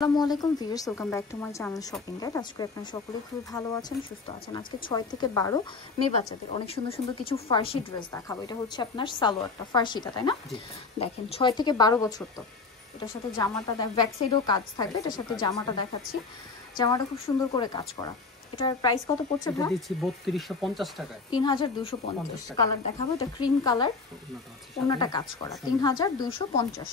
আসসালামু আলাইকুম viewers, welcome back to my channel shopping guide. আজকে আপনারা সকলেই খুব ভালো আছেন, সুস্থ আছেন। আজকে 6 থেকে 12 মেয়ে বাচ্চাদের অনেক সুন্দর সুন্দর কিছু ফার্সি ড্রেস দেখাবো। এটা হচ্ছে আপনার সালোয়ারটা, ফার্সিটা, তাই না? দেখেন 6 থেকে 12 বছর তো। এটার সাথে জামাটা ব্যাক সাইডেও কাজ থাকবে। এটার সাথে জামাটা দেখাচ্ছি, জামাটা খুব সুন্দর করে কাজ করা। এটার প্রাইস কত পড়ছে ভাই? দিচ্ছি 3250 টাকায়, 3250। কালার দেখাবো, এটা ক্রিম কালার, ওন্নাটা কাজ করা, 3250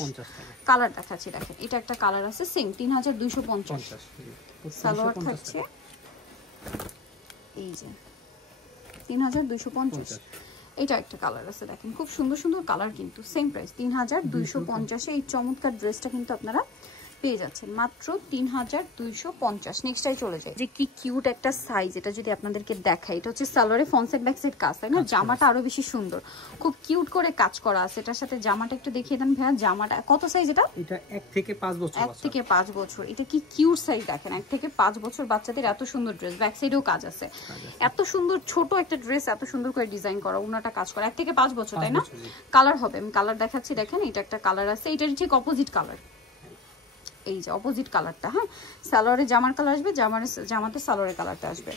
কালার দেখাচ্ছি। দেখেন এটা একটা কালার আছে সেম 3250। সালোয়ার থাকছে এই যে 3250। এটা একটা কালার আছে, দেখেন খুব সুন্দর সুন্দর কালার, কিন্তু সেম প্রাইস 3250 এই চমৎকার ড্রেসটা কিন্তু আপনারা পেয়ে যাচ্ছেন মাত্র 3250। নেক্সটটাই চলে যায়, যে কি কিউট একটা সাইজ। এটা যদি আপনাদেরকে দেখাই, এটা হচ্ছে সালোয়ারে ফ্রন্ট সাইড ব্যাক সাইড কাজ, তাই না? জামাটা আরো বেশি সুন্দর, খুব কিউট করে কাজ করা আছে। এটার সাথে জামাটা একটু দেখিয়ে দেন ভাইয়া। জামাটা কত সাইজ? এটা 1 থেকে 5 বছর। 1 থেকে 5 বছর। এটা কি কিউট সাইজ দেখেন, 1 থেকে 5 বছর বাচ্চাদের এত সুন্দর ড্রেস, ব্যাক সাইডেও কাজ আছে। এত সুন্দর ছোট একটা ড্রেস, এত সুন্দর করে ডিজাইন করা, ওনাটা কাজ করা, 1 থেকে 5 বছর, তাই না? কালার হবে, আমি কালার দেখাচ্ছি। দেখেন এটা একটা কালার আছে, এটার ঠিক অপোজিট কালার, এই যে অপোজিট কালারটা। হ্যাঁ, সালোয়ারে জামার কালার আসবে, জামাতে সালোয়ারের কালারটা আসবে।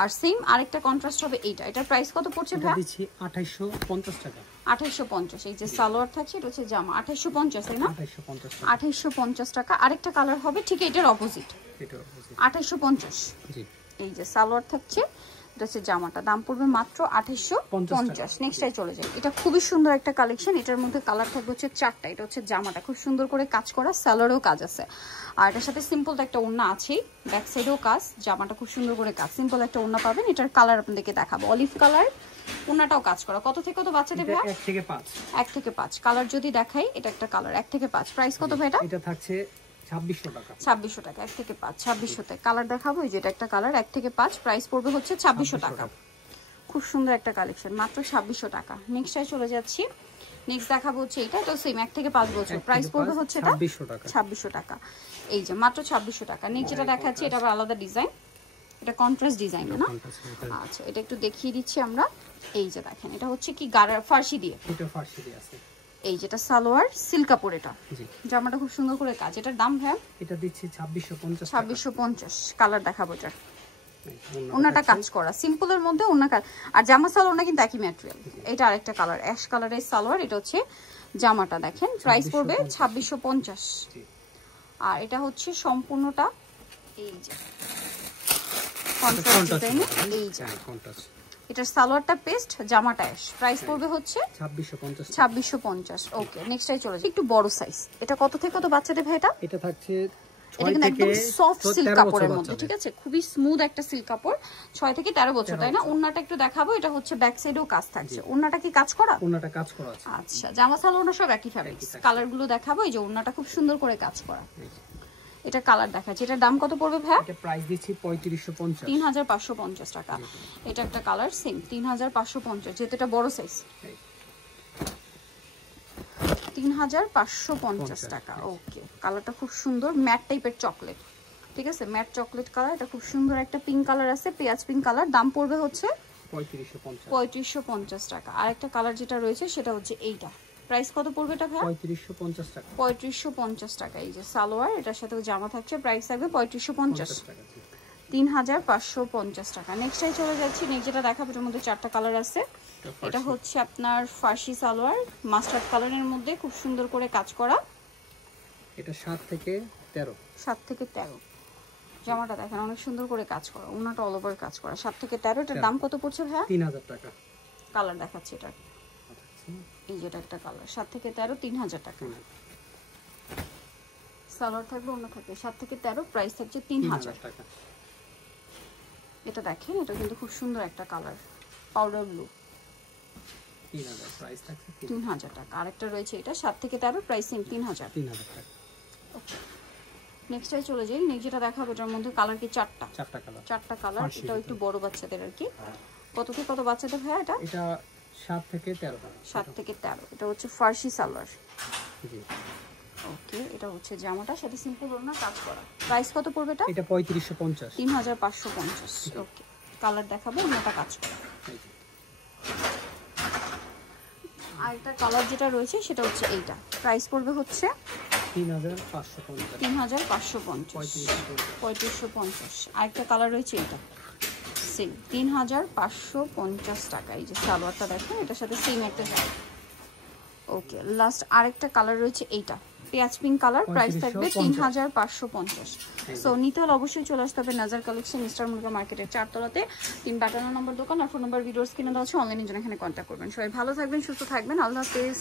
আর সেম আরেকটা কন্ট্রাস্ট হবে এইটা। এটার প্রাইস কত পড়ছে ভাই? দিচ্ছি 2850 টাকা। 2850। এই যে সালোয়ার থাকছে, এটা হচ্ছে জামা, 2850, তাই না? 2850 টাকা। আরেকটা কালার হবে ঠিক এটার অপোজিট, 2850। জি, এই যে সালোয়ার থাকছে, এটা হচ্ছে জামাটা, দাম পড়বে মাত্র 2850। নেক্সটটাই চলে যায়। এটা খুবই সুন্দর একটা কালেকশন, এটার মধ্যে কালার থাকবে হচ্ছে 4টা। এটা হচ্ছে জামাটা, খুব সুন্দর করে কাজ করা, সালোয়ারেও কাজ আছে। আর এটার সাথে সিম্পল একটা ওড়না আছেই, ব্যাক সাইডেও কাজ, জামাটা খুব সুন্দর করে কাজ, সিম্পল একটা ওড়না পাবেন। এটার কালার আপনাদেরকে দেখাবো, অলিভ কালার, ওড়নাটাও কাজ করা। কত থেকে কত বাচ্চাদের ভাই? 1 থেকে 5। 1 থেকে 5 কালার যদি দেখাই, এটা একটা কালার 1 থেকে 5। প্রাইস কত ভাই? এটা থাকছে 2600 টাকা। 2600 টাকা, 1 থেকে 5 2600 তে। কালার দেখাবো, এই যে এটা একটা কালার 1 থেকে 5, প্রাইস পড়বে হচ্ছে 2600 টাকা। খুব সুন্দর একটা কালেকশন, মাত্র 2600 টাকা। নেক্সটটাই চলে যাচ্ছি। নেক্সট দেখাবো হচ্ছে এটা, তো সেম 1 থেকে 5 বছর, প্রাইস পড়বে হচ্ছে এটা 2600 টাকা। এই যে মাত্র 2600 টাকা। নেক্সট যেটা দেখাচ্ছি, এটা আবার আলাদা ডিজাইন, এটা কন্ট্রাস্ট ডিজাইন না? আচ্ছা, এটা একটু দেখিয়ে দিচ্ছি আমরা। এই যে দেখেন, এটা হচ্ছে কি গাড়ার ফার্সি দিয়ে, এটা ফার্সি দিয়ে আছে। এই যেটা সালোয়ার সিল্ক কাপড়, এটা জামাটা খুব সুন্দর করে কাজ। এটার দাম ভাই? এটা দিচ্ছি 2650। 2650। কালার দেখাবো, এটা ওনাটা কাজ করা, সিম্পলের মধ্যে ওনা কাজ। আর জামা সালোয়ার কিন্তু একই ম্যাটেরিয়াল। এটা আরেকটা কালার, অ্যাশ কালারের সালোয়ার, এটা হচ্ছে জামাটা। দেখেন প্রাইস পড়বে 2650। আর এটা হচ্ছে সম্পূর্ণটা এই যে কন্ট্রাস্ট ডিজাইন, এই যে এটার সালোয়ারটা পেস্ট, জামাটা অ্যাশ, প্রাইস পড়বে হচ্ছে 2650। ওকে, নেক্সটটাই চলে যাই, একটু বড় সাইজ। এটা কত থেকে কত বাচ্চাদের ভাই? এটা থাকছে এটা কিন্তু একদম সফট সিল্ক কাপড়ের মধ্যে, ঠিক আছে? খুবই স্মুথ একটা সিল্ক কাপড়, 6 থেকে 13 বছর, তাই না? ওন্নাটা একটু দেখাবো, এটা হচ্ছে ব্যাক সাইডেও কাজ থাকছে। ওন্নাটা কি কাজ করা? ওন্নাটা কাজ করা আছে। আচ্ছা, জামা সালোয়ার সব একই ফ্যাব্রিক্স। কালার গুলো দেখাবো, এই যে ওন্নাটা খুব সুন্দর করে কাজ করা। এটা কালার দেখাচ্ছি। এটার দাম কত পড়বে ভাই? এটা প্রাইস দিচ্ছি 3550। 3550 টাকা। এটা একটা কালার সেম 3550, যেটা এটা বড় সাইজ, 3550 টাকা। ওকে, কালারটা খুব সুন্দর, ম্যাট টাইপের চকলেট, ঠিক আছে? Matte chocolate colour. এটা খুব সুন্দর একটা পিঙ্ক কালার আছে, পেঁয়াজ পিঙ্ক কালার। দাম পড়বে হচ্ছে 3550 টাকা। আরেকটা কালার যেটা রয়েছে সেটা হচ্ছে এইটা, প্রাইস কত পড়বে এটা ভাই? 3550 টাকা। 3550 টাকা। এই যে সালোয়ার, এটার সাথে জামা থাকছে, প্রাইস থাকবে 3550 টাকা, 3550 টাকা। নেক্সটটাই চলে যাচ্ছি। নেক্সট যেটা দেখাবো, এটার মধ্যে 4টা কালার আছে। এটা হচ্ছে আপনার ফার্সি সালোয়ার, মাস্টার্ড কালারের মধ্যে খুব সুন্দর করে কাজ করা। এটা 7 থেকে 13। 7 থেকে 13। জামাটা দেখেন অনেক সুন্দর করে কাজ করা, ওনাটা অল ওভার কাজ করা, 7 থেকে 13। এটার দাম কত পড়ছে ভাই? 3000 টাকা। কালার দেখাচ্ছি, এটা এই যেটা একটা কালার, 7 থেকে 13, 3000 টাকা। সালোয়ার থাকবে, ওনা থাকবে, 7 থেকে 13, প্রাইস থাকছে 3000 টাকা। এটা দেখেন, এটা কিন্তু খুব সুন্দর একটা কালার, পাউডার ব্লু, 3000 প্রাইস থাকছে 3000 টাকা। আরেকটা রয়েছে, এটা 7 থেকে 13, প্রাইস সেম 3000 টাকা। ওকে, নেক্সটটাই চলে যাই। নেক্সট যেটা দেখাবো, এটার মধ্যে কালার কি 4টা কালার। 4টা কালার। এটা একটু বড় বাচ্চাদের আর কি। কত থেকে কত বাচ্চাদের ভাই এটা? এটা 7 থেকে 13। 7 থেকে 13। এটা হচ্ছে ফার্সি সালোয়ার। জি, ওকে, এটা হচ্ছে জামাটা, সাথে সিম্পল ওড়না কাজ করা। প্রাইস কত পড়বে এটা? এটা 3550। 3550। ওকে, কালার দেখাবো, ওড়নাটা কাজ করা। আর একটা কালার যেটা রয়েছে সেটা হচ্ছে এইটা, প্রাইস পড়বে হচ্ছে 3550 3550 3550 আরেকটা কালার রয়েছে এটা সেম 3550 টাকা। এই যে সালোয়ারটা দেখেন এটার সাথে সেম একটা জামা। ওকে লাস্ট আরেকটা কালার রয়েছে এইটা পেঁয়াজ পিঙ্ক কালার, প্রাইস থাকবে 3550। সো নিতে হলে অবশ্যই চলে আসতে হবে নাজার কালেকশন, স্টার মুরগা মার্কেটের 4 তলাতে, 352 নম্বর দোকান। আর ফোন নাম্বার ভিডিওস কিনে দেওয়া আছে, অনলাইনে জন্য এখানে কন্ট্যাক্ট করবেন। সবাই ভালো থাকবেন, সুস্থ থাকবেন, আল্লাহ হাফেজ।